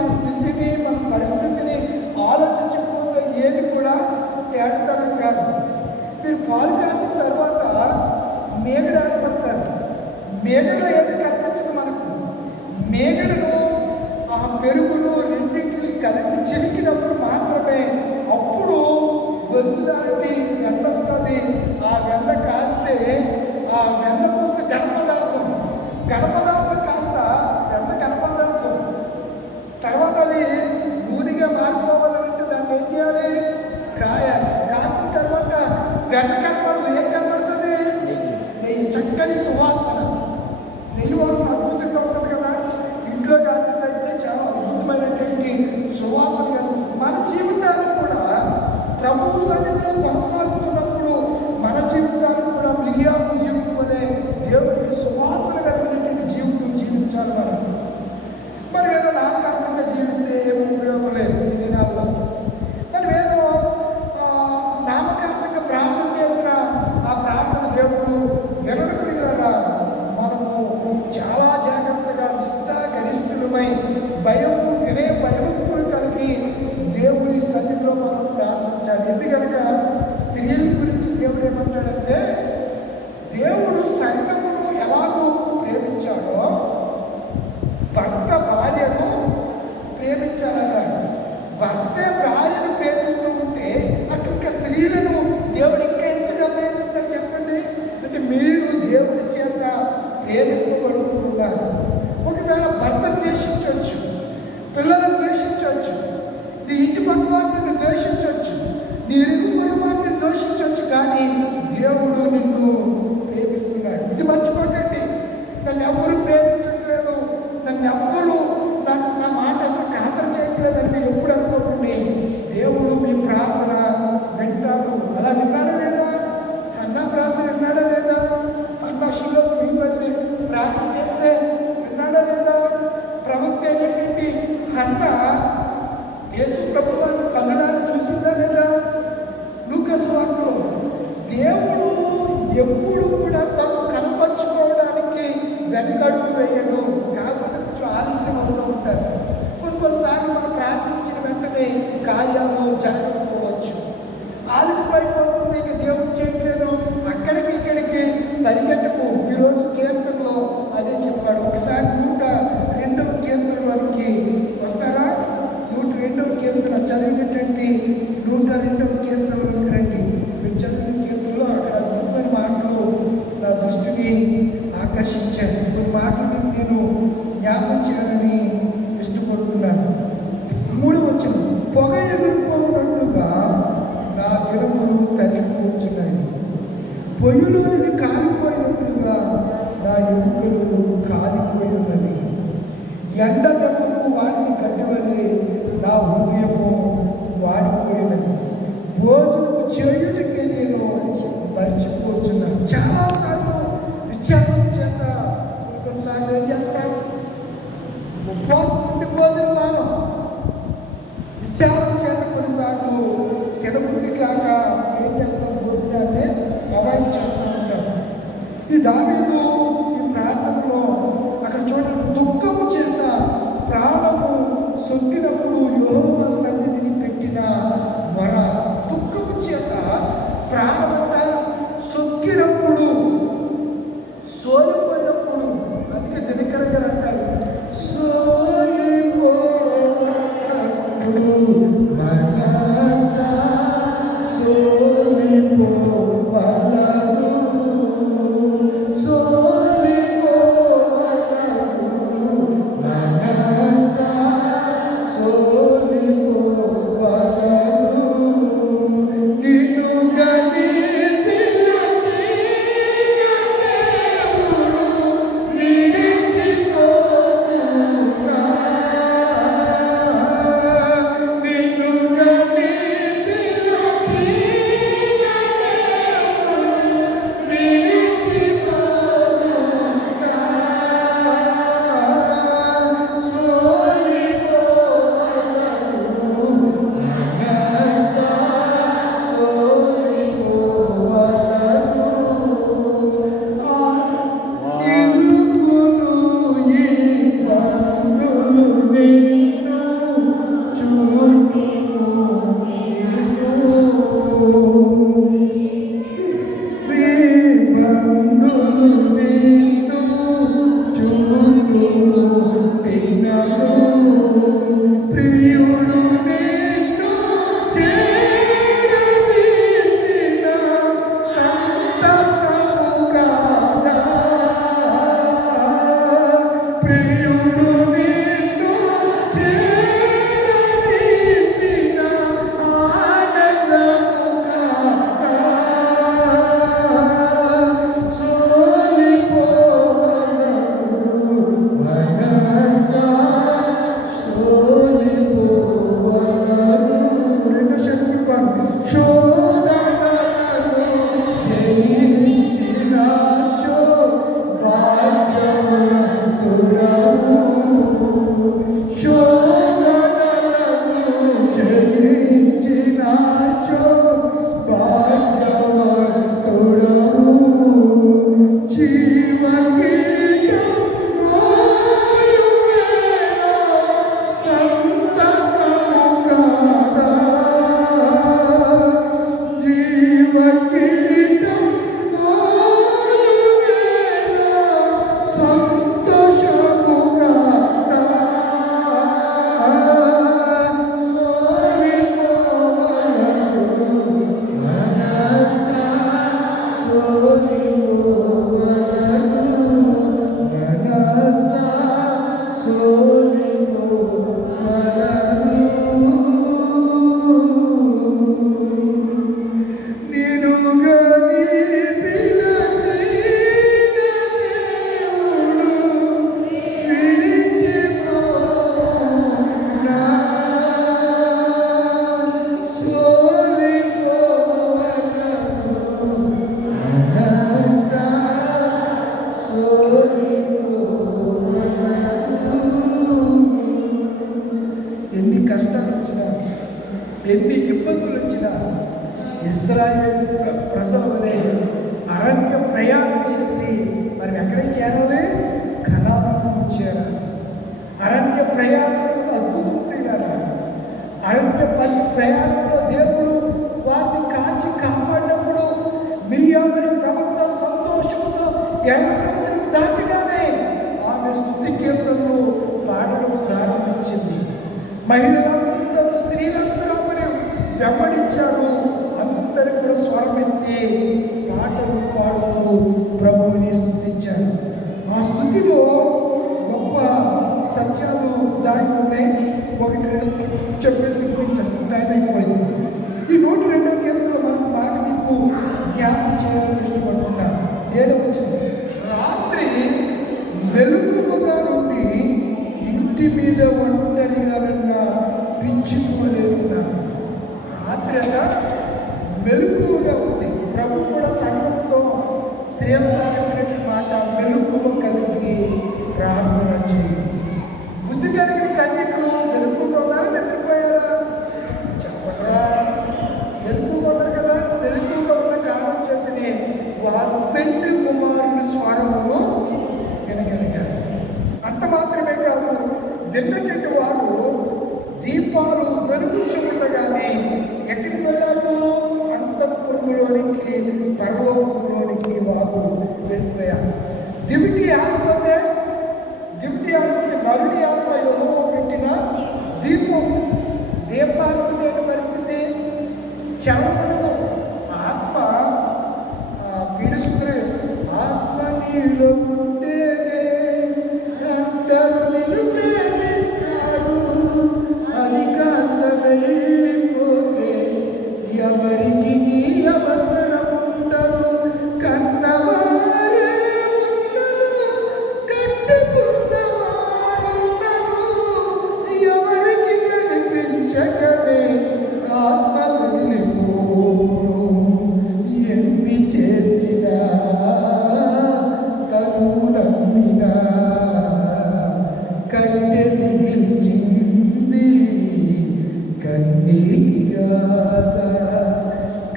మన స్థితిని, మన పరిస్థితిని ఆలోచించకపోతే ఏది కూడా తేటతనం కాదు. మీరు పాలు కాసిన తర్వాత మేగడ ఏర్పడుతుంది. మేగడలో ఏది కనిపించదు మనకు. మేగడను ఆ పెరుగును రెండింటిని కలిపి చిలికినప్పుడు మాత్రమే అప్పుడు ఒరిజినాలిటీ వెన్న వస్తుంది. ఆ వెన్న కాస్తే ఆ వెన్న పూస్తే ఘనపదార్థం కాస్త వెన్న ఘనపదార్థం తర్వాత అది నూనెగా మారిపోవాలంటే దాన్ని ఏం చేయాలి? కాయాలి. కాసిన తర్వాత వెన్న కనపడదు. ఏం కనపడుతుంది? నెయ్యి. చక్కని సువాసన. నెయ్యి వాసన అద్భుతంగా ఉంటుంది కదా. ఇంట్లో కాసిందైతే చాలా అద్భుతమైనటువంటి సువాసన కలుగుతుంది. మన జీవితాలు కూడా ప్రభు సన్నిధిలో కొనసాగుతున్నప్పుడు మన జీవితాలు కూడా మిరియాము జీవితం అనే దేవుడికి సువాసన కలిగినటువంటి జీవితం జీవించాలి. మనం ఏదో నామకార్థంగా జీవిస్తే ఏమి ఉపయోగం లేదు ఈ దినాల్లో. మనం ఏదో నామకార్థంగా ప్రార్థన చేసిన ఆ ప్రార్థన దేవుడు వినడు. ప్రియులారా, మనము చాలా జాగ్రత్తగా నిష్ఠాగరిష్ఠులమై భయము భయభక్తులు కలిగి దేవుని సన్నిధిలో మనం ప్రార్థించాలి. ఎందుకనగా స్త్రీల గురించి దేవుడు ఏమంటాడంటే, దేవుడు సంఘమును ఎలాగూ ప్రేమించాడో భర్త భార్యను ప్రేమించాలన్నాడు. భర్తే భార్యను ప్రేమిస్తూ ఉంటే అక్కడ స్త్రీలను దేవుడు ఇంకా ఎంతగా ప్రేమిస్తారు చెప్పండి. అంటే మీరు దేవుని చేత ప్రేమింపబడుతూ ఉన్నారు. ఒకవేళ భర్త ద్వేషించవచ్చు, పిల్లలను ద్వేషించవచ్చు, నీ ఇంటి పక్క వారిని ద్వేషించవచ్చు, నీ ఇరుగు పొరుగు వారిని దూషించవచ్చు, కానీ దేవుడు నిన్ను ప్రేమిస్తున్నాడు. ఇది మర్చిపోకండి. నన్ను ఎవ్వరూ ప్రేమించట్లేదు, నన్ను ఎవ్వరూ నా మాట అసలు ఖాతరు చేయట్లేదని మీరు ఎప్పుడు అనుకోకండి. దేవుడు మీ ప్రార్థన వింటాడు. అలా విన్నాడా లేదా? అన్న ప్రార్థన విన్నాడా లేదా? అన్న శిలోకి ఇబ్బంది ప్రార్థన చేస్తే విన్నాడా లేదా? ప్రవక్త అయినటువంటి అన్న యేసు ప్రభువాన్ని కన్నులారా చూసిందా లేదా? లూకాసు వార్తలో దేవుడు ఎప్పుడు కూడా తను కనపరుచుకోవడానికి వెనకడుగు వేయడు. కాకపోతే కొంచెం ఆలస్యం అవుతూ ఉంటుంది. కొన్నిసార్లు మనం ప్రార్థించిన వెంటనే కార్యాలు జరగకపోవచ్చు. ఆలస్యం అయిపోతుంది, ఇక దేవుడు చేయట్లేదు, అక్కడికి ఇక్కడికి పరిగెట్టకు. ఈరోజు కీర్తనలో అదే చెప్పాడు. ఒకసారి 102వ కీర్తనలోనికి వస్తారా? 102వ కీర్తన చదివినటువంటి 102వ కీర్తనలోనికి రండి. మీరు చదివిన కీర్తనలో అక్కడ అద్భుతమైన మాటలు నా దృష్టిని ఆకర్షించాను. కొన్ని మాటలు మీకు నేను జ్ఞాపకం చేయాలని ఇష్టపడుతున్నాను. 3వ వచనం, పొగ ఎగిరిపోయినట్లుగా నా దినములు కరిగిపోతున్నాయి, పొయ్యిలోనిది కాలిపోయినట్లుగా నా ఎముకలు కాలిపోయి ఉన్నవి. ఎండ దెబ్బకు వాడిని గడ్డివలే నా హృదయము వాడిపోయినది. భోజనము చేయుటకే నేను మర్చిపోతున్నాను. చాలాసార్లు విచారణ చేత కొన్నిసార్లు ఏం చేస్తాం? ఉపవాసం ఉండి భోజనం మానం. విచారణ చేత కొన్నిసార్లు తినబుద్ధి కాక ఏం చేస్తాం? భోజనాన్ని అవాయిడ్ చేస్తూ ఉంటాం. ఈ దావీదు ఈ ప్రార్థనలో అక్కడ చూడండి, దుఃఖము చేత ప్రాణము సొక్కినప్పుడు యెహోవా సన్నిధిని పెట్టిన మొర. దుఃఖము చేత ప్రాణమంట సొక్కినప్పుడు, సోలిపోయినప్పుడు, అందుకే దినకర గారు అంటారు, సోలిపోయినప్పుడు మనసా సోలిపోవలదు, సోలిపోవలదు మనసా సోలిపోవలదు. నిన్ను గని పిలచిన దేవుడు విడిచిపోవునా, నిన్ను గని నిన్ను చేరదీసిన ఆనందము కాదా, సోలిపోవలదు మనసా, సోలిపోవలదు. రెండో శబ్దం పాడు. శోధనలను జయించినాచో భాగ్యవంతుడవు, శోధనలను జయించినాచో భాగ్యవంతుడవు. జీవ కిరీటం మోయువేళ సంతసము కాదా, జీవ కిరీటం మోయువేళ సంతోషము కాదా, సోలిపోవలదు మనసా, సోలిపోవలదు మనసా, సోలిపోవలదు. నిన్నుగా నీ పిలచిన దేవుడు విడిచిపోవునా, సోలిపోవలదు మనసా, సోలిపోవలదు. ఎన్ని కష్టాలు వచ్చినా, ఎన్ని ఇబ్బందులు వచ్చినా ఇశ్రాయేలు ప్రజల వలె అరణ్య ప్రయాణం చేసి మరి ఎక్కడికి చేరాలి? కనానుకు చేరాలి. అరణ్య ప్రయాణంలో అద్భుతం ప్రియులారా. అరణ్య ప్రయాణంలో దేవుడు వారిని కాచి కాపాడినప్పుడు మిరియాము అనే ప్రవక్త సంతోషంతో ఎర్ర సముద్రం దాటగానే ఆమె స్తుతి కీర్తనలు పాడడం ప్రారంభించింది. మహిళలందరూ, స్త్రీలందరూ ఆమెను వెంబడించారు. అందరూ కూడా స్వరమెత్తి పాటలు పాడుతూ ప్రభువుని స్తుతించారు. ఆ స్తుతిలో గొప్ప సత్యాలు దాగి ఉన్నాయి. ఒకటి రెండు చెప్పేసి చేస్తాం, టైం అయిపోయింది. ఈ 102వ కీర్తనలో మనం మాట మీకు జ్ఞాపకం చేయాలని ఇష్టపడుతున్నాను. 7వ వచనం. రాత్రి మెలకువగా నుండి ఇంటి మీద ఒంటరిగా నిన్న పిచ్చుకోలేనున్నాను. రాత్రి అట మెలకువగా ఉండి, ప్రభు కూడా సంఘంతో స్త్రీలతో చెప్పినట్టు మాట, మెలకువ కలిగి ప్రార్థన చేయండి. బుద్ధి కలిగిన కన్యకులు మెలకువగా ఉన్నారా, నిద్రపోయారా? చెప్పరా. మెలకువగా ఉన్నారు కదా. మెలకువగా ఉన్న కారణం చేతనే వారు పెండ్లి కుమారుని స్వరమును వినగలిగారు. అంత మాత్రమే కాదు, విన్నటువంటి వారు దీపాలు వెలుగుచూ ఉండగానే ఎక్కడికి వెళ్ళారు? అంతఃపురములోనికి, పరలోకంలోనికి వారు వెళ్ళిపోయారు. దివిటి ఆరిపోతే మరుడి ఆత్మ యెహోవా పెట్టిన దీపం. దీపారిపోతే ఏంటి పరిస్థితి? చెవడదు. ఆత్మ పీడిస్తుంది. ఆత్మ నీలో ఉంటేనే అందరూ నిన్ను ప్రేమిస్తారు. అది కాస్త వెళ్ళిపోతే ఎవరికి నీ అవసరం ఉండదు. కన్నవారే ఉండదు, కట్టుకున్నవారుండదు, ఎవరికి కనిపించకనే ఆత్మ వెళ్ళిపోను. ఎన్ని చేసినా తనువు నమ్మినా కట్టె మిగిల్చింది కన్నీటిగాదా.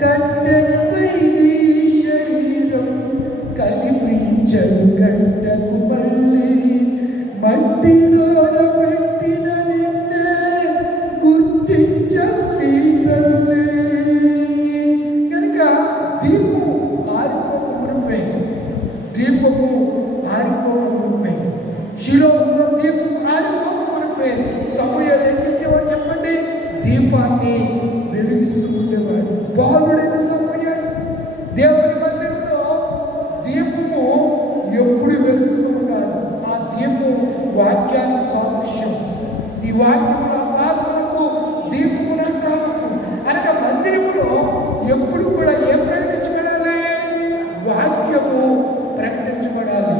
కట్టెలపై నీ శరీరం కనిపించదు గంటకు మళ్ళీ. మట్టిలోన పెట్టిన నిన్నే గుర్తించదు నీ తల్లి. కనుక దీపము ఆరిపోక మునిపే, దీపము ఆరిపోక మునిపే, శిలోహులో దీపం ఆరిపోక మునిపే సమూయేలు ఏం చేసేవాడు చెప్పండి? దీపాన్ని వెలిగిస్తూ ఉండేవాడు. బాలుడైన సమూయేలు దేవుని మందిరంలో దీపము ఎప్పుడు వెలుగుతూ ఉండాలి. ఆ దీపం వాక్య సాదృశ్యం. నీ వాక్యముల పాదములకు దీపమున త్రాగుకు అనగా మందిరములో ఎప్పుడు కూడా ఏం ప్రకటించబడాలి? వాక్యము ప్రకటించబడాలి,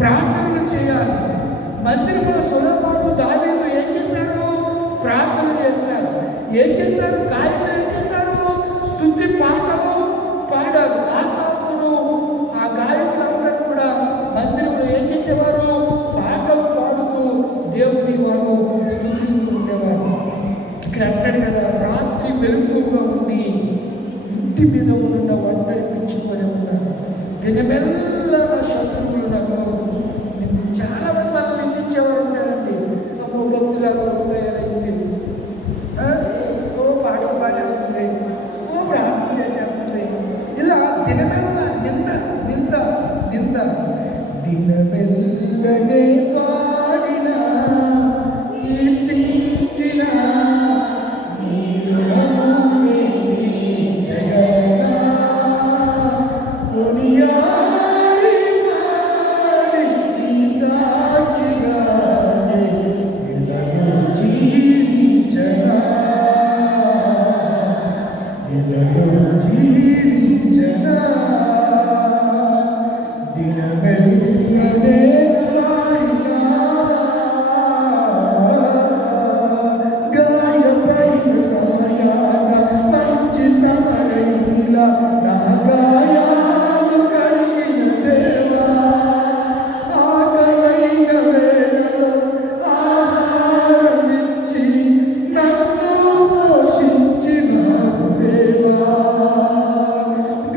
ప్రార్థనలు చేయాలి. మందిరములో సొలొమోను దావీదు ఏం చేశారు? ప్రార్థనలు చేశారు. ఏం చేశారు? గాయకులు ఏం చేశారు? స్తుతి పాటలు పాడారు. ఆసాపులు ఆ గాయకులందరూ కూడా మందిరంలో ఏం చేసేవారు? పాటలు పాడుతూ దేవుని వారు స్తుతిస్తూ ఉండేవారు. ఇక్కడ అంటాడు కదా, రాత్రి మెలకువగా ఉండి ఇంటి మీద ఉన్న ఒంటరి పిచ్చుకొని ఉన్నారు. దినమెల్లా నా శత్రువులు నన్ను చాలా మంది మనల్ని నిందించేవారు ఉంటారండి. అమ్మో భక్తులాగా తయారైంది, ఓ పాటలు పాడేస్తుంది, ఓ ప్రార్థన చేసేస్తుంది. ఇలా దినమెల్లా నింద నింద నింద. దినమెల్లనే పాడిన కీర్తించిన నీ రుణమునే తీర్చగలనా, కొనియాడి పాడి నీ సాక్షిగానే ఇలను జీవించనా, ఇలను జీవించనా. దినమెల్లనే పాడినా గాయపడిన సమయాన మంచి సమరయునిలా నా గాయాలు కడిగిన దేవా, ఆకలైన వేళలో ఆహారమిచ్చి నన్ను పోషించినావు దేవా.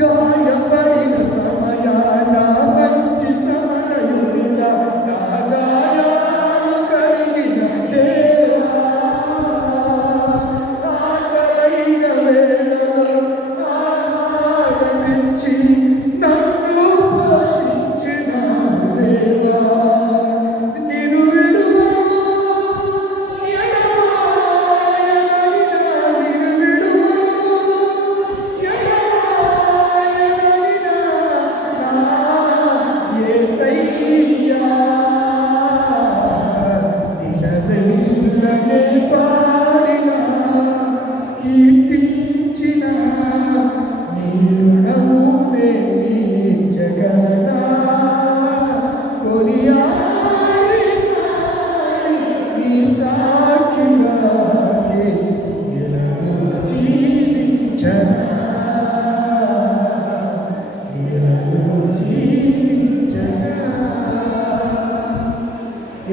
గాయపడిన సమయాన మంచి సమరయునిలా నా గాయాలు కడిగిన దేవా, ఆకలైన వేళలో ఆహారమిచ్చి నన్ను పోషించినావు దేవా. నిన్ను విడువను ఎడబాయనని నా, నిన్ను విడువను ఎడబాయనని నా యేసయ్యా. దినమెల్లనే పాడిన కీర్తించిన నీ రుణమునే తీర్చగలనా, కొనియాడి పాడి నీ సాక్షిగానే ఇలను జీవించనా, ఇలను జీవించనా.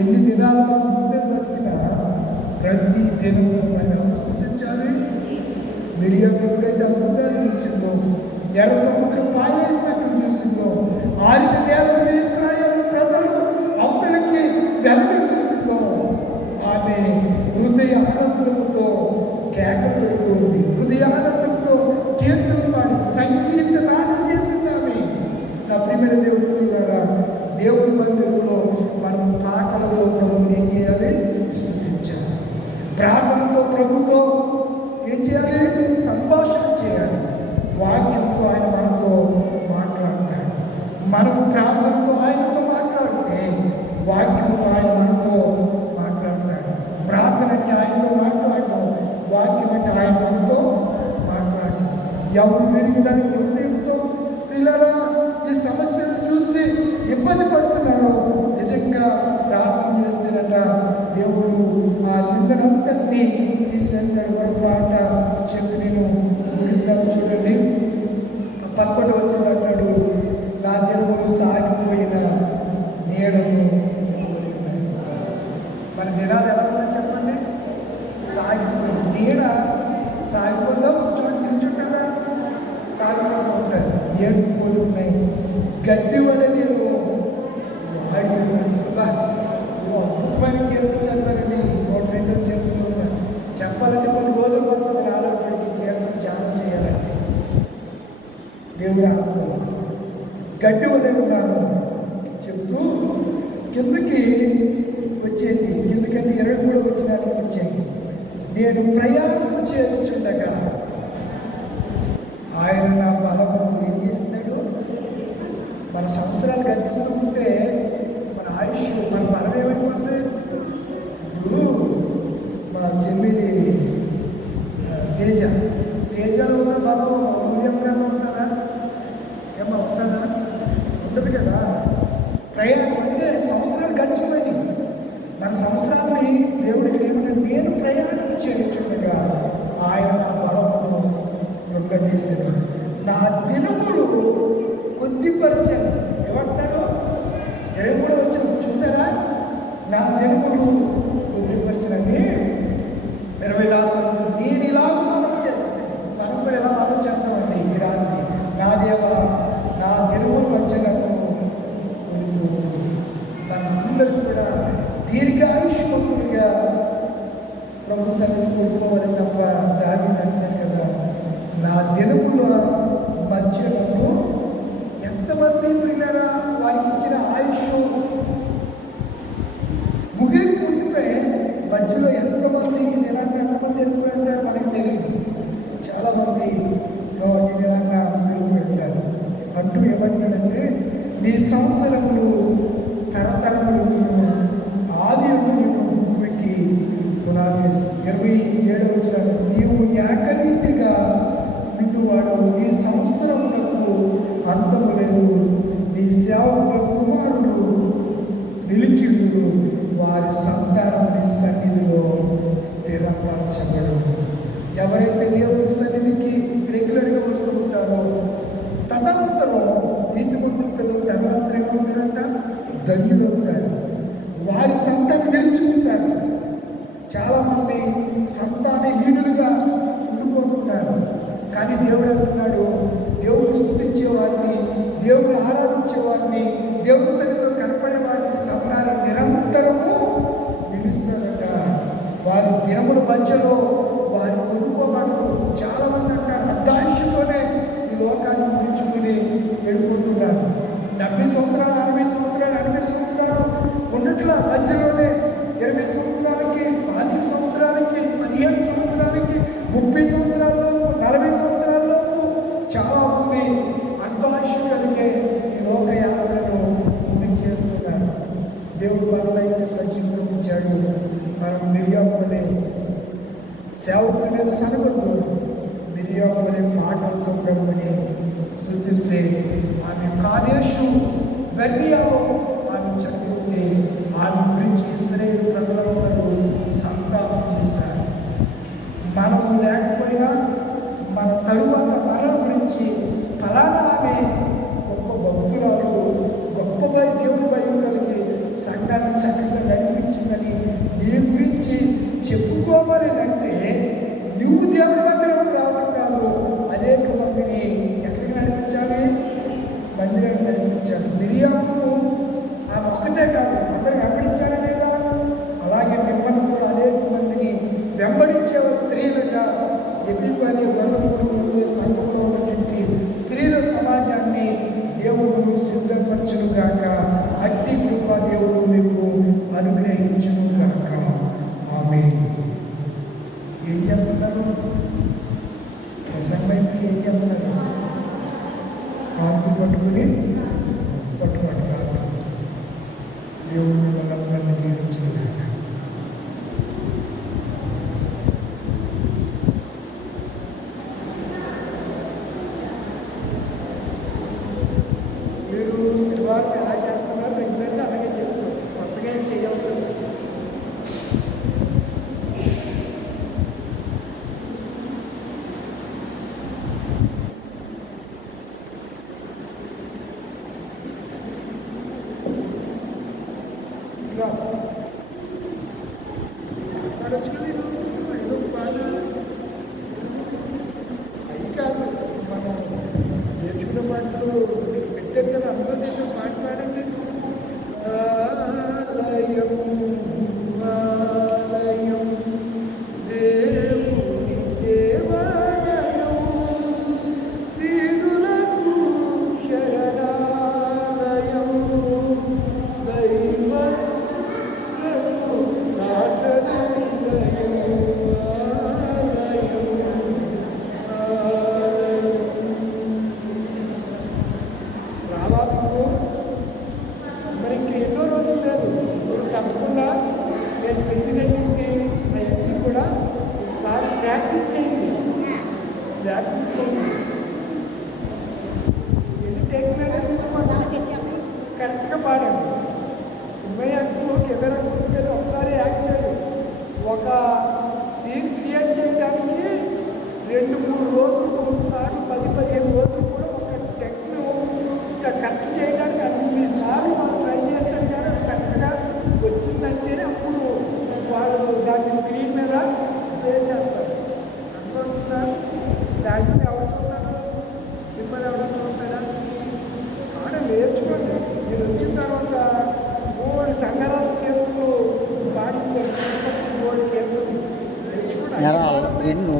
ఎన్ని దినాలు మనం భూమి మీద బతికినా ప్రతి దినము మనం అనుష్ఠించాలి. మిరియం ఎప్పుడైతే అద్భుతాలు చూసిందో, ఎర్ర సముద్రం పాయలేకపోతే చూసిందో, ఆరిన నేల మీద ఇశ్రాయేలు ప్రజలు అవతలికి వెనక చూసిందో, ఆమె హృదయ ఆనందముతో కేకలు పెడుతుంది, హృదయ ఆనందంతో కీర్తనలు పాడి సంగీత నాదం చేసింది ఆమె. నా ప్రియమైన దేవుని పిల్లలారా, దేవుని మందిరంలో మనం పాటలతో ప్రభువుని ఏం చేయాలి? స్తుతించాలి. ప్రార్థనతో ప్రభుతో ఏం చేయాలి? సంభాషణ చేయాలి. వాక్యంతో ఆయన మనతో మాట్లాడతాడు. మనం ప్రార్థనతో ఆయనతో మాట్లాడితే వాక్యంతో ఆయన మనతో మాట్లాడతాడు. ప్రార్థన అంటే ఆయనతో మాట్లాడటం, వాక్యం అంటే ఆయన మనతో మాట్లాడటం. ఎవరు విరిగినని హృదయంతో పిల్లరా ఈ సమస్యను చూసి ఇబ్బంది పడుతున్నారో నిజంగా ప్రార్థన చేస్తేనట దేవుడు ఆ నిందనంతటినీ తీసివేస్తాడు. మరొక మాట చెప్పి నేను ముగిస్తాను. చూడండి, 11 వచ్చింది అంటాడు, నా దినములు సాగిపోయిన నీడను పోలి ఉన్నాయి. మన దినాలు ఎలా ఉన్నాయి చెప్పండి? సాగిపోయిన నీడ సాగిపోదా, ఒక చోట నిల్చుంటుందా? సాగిపోతూ ఉంటుంది. నీడను పోలి ఉన్నాయి. గడ్డి వల్ల నేను వాడి ఉన్నాను. అబ్బా, ఇవి అద్భుతమైన కీర్తన చదివానండి. 102 కీర్తనలు ఉన్నాయి. చెప్పాలంటే కొన్ని రోజులు పడుతుంది నాలో ఇప్పటికీ కీర్తన ధ్యానం చేయాలంటే. దేవుడు ఆత్మలు గడ్డి వలె ఉన్నాను చెప్తూ కిందకి వచ్చేయండి. ఎందుకంటే 23 వచనాలకు వచ్చాయి. నేను ప్రయాణము చేయుచుండగా ఆయన నా బలము ఏం చేస్తాడు? మన సంవత్సరాలు గతిస్తూ ఉంటే మన ఆయుష్, మన బలం ఏమైపోతుంది? చెల్లి తేజలో ఉన్న బలం ఉదయంగా ఉంటుందా? ఏమో ఉంటుందా? ఉండదు కదా. ప్రయాణం అంటే సంవత్సరాలు గడిచిపోయినాయి. మన సంవత్సరాన్ని దేవుడికి ఏమంటే నేను ప్రయాణం చేయించుండగా ఆయన నా బలమును దొంగజేసాడు, నా దినములు కొద్దిపరిచాను. ఏమంటాడు? 23 వచ్చిన చూసారా? నా దినములు కొద్దిపరిచినని. 24 నేను ఇలాగ మనం చేస్తుంది. మనం కూడా ఇలా మనం చేద్దామండి ఈ రాత్రి. నా దేవా, నా దినముల మధ్య నన్ను కొనిపోకు. మనందరూ కూడా దీర్ఘాయుష్మంతుడిగా ప్రభు సన్నిధి కోరుకోవాలి తప్ప దావీదు అంటాడు కదా, నా దినముల మధ్య నన్ను. ఎంతమంది ప్రియులారా వారికి ఇచ్చిన ఆయుష్ ముగింపు మధ్యలో ఎంతమంది ఈ నెలంగా ఎంతమంది వెళ్ళిపోయింటారు మనకు తెలియదు. చాలామంది ఈ నెలంగా వెళ్ళిపోయింటారు. అంటూ ఏమంటాడంటే నీ సంవత్సరములు తరతరములు ఆది యందు నీవు భూమికి పునాది వేసి. 27 వచ్చిన నీవు ఏకరీతిగా నిండువాడవు, నీ సంవత్సరములకు అంతము లేదు, నీ సేవకుల కుమారులు నిలిచిందురు, వారి సంతానం నీ సన్నిధిలో స్థిరపరచబడు. ఎవరైతే దేవుని సన్నిధికి రెగ్యులర్గా వస్తూ ఉంటారో తదనంతరం నీతిమంతుల పిల్లలు తదనంతరం ఏమవుతారంట? ధన్యులవుతారు. వారి సంతానం నిలుచుకుంటారు. చాలామంది సంతానహీనులుగా ఉండిపోతున్నారు. కానీ దేవుడు అంటున్నాడు, దేవుని స్తుతించే వారిని, దేవుని ఆరాధించే వారిని, దేవుని సన్నిధిలో కనపడే వారిని సంతానం నిరంతరము నిలుస్తాడట. వారి దినముల మధ్యలో వారి కొనుక్కోబడు. చాలామంది అంటారు అర్ధాయుష్తోనే ఈ లోకాన్ని ముగించుకుని వెళ్ళిపోతున్నారు. 70 సంవత్సరాలు, 60 సంవత్సరాలు, 80 సంవత్సరాలు ఉన్నట్ల మధ్యలోనే 20 సంవత్సరాలకి, 25 సంవత్సరాలకి, 15 సంవత్సరాలకి, 30 సంవత్సరాల్లోపు, 40 సంవత్సరాల్లోపు చాలామంది అర్ధాయుష్ కలిగే ఈ లోకయాత్రను చేస్తున్నారు. దేవుడు మనలైతే సజీవులు ఇచ్చాడు. మనం మిరియాము అనే సేవకుల మీద సనగొద్దు. మిరియాము అనే పాటలతో ప్రభుని స్తుతిస్తే ఆమె కాదేశు బర్నియాలో ఆమె చనిపోతే ఆమె గురించి ఇశ్రాయేలు ప్రజలందరూ సంతాపం చేశారు. మనము లేకపోయినా మన తరువాత మనల గురించి ఫలానా ఆమె గొప్ప భక్తురాలు, గొప్ప దేవుని భయం కలిగి సంఘాన్ని చక్కగా నడిపించిందని నీ గురించి చెప్పుకోవాలి అంటే నువ్వు దేవుని మందిరానికి రావడం కాదు, అనేక మందిని ఎక్కడికి నడిపించాలి? మందిరాన్ని నడిపించాలి. మిరియామును ఆమె ఒక్కతే కాదు, అందరికి వెంబడించాలి లేదా? అలాగే మిమ్మల్ని కూడా అనేక మందిని వెంబడించే స్త్రీలుగా ఎపిపని గొర్రెగూడెంలో సంఘంలో ఉన్నటువంటి స్త్రీల సమాజాన్ని దేవుడు సిద్ధపరచును గాక. అట్టి కృపా దేవుడు మీకు అనుగ్రహించును గాక. ఆమేన్. ఏం చేస్తున్నారు? ప్రసంగంకి ఏం చేస్తున్నారు? కాంతులు పట్టుకుని పట్టుబట్టారు. దేవుడు మిమ్మల్ని అందరినీ దీవించును గాక. ఎలా చేస్తున్నారు? రెగ్యులర్గా అలాగే చేస్తున్నారు. కొత్తగా ఏం చేయవలసింది. చూస్తుందా? లేకపోతే ఎవరు చూస్తాడు? సినిమాలు ఎవరు చూస్తాడా? ఆడ నేర్చుకోండి. మీరు వచ్చిన తర్వాత 3 సంఘాల కీర్తనలు పాటించారు. 3 కీర్తనలు నేర్చుకోండి. ఎన్నో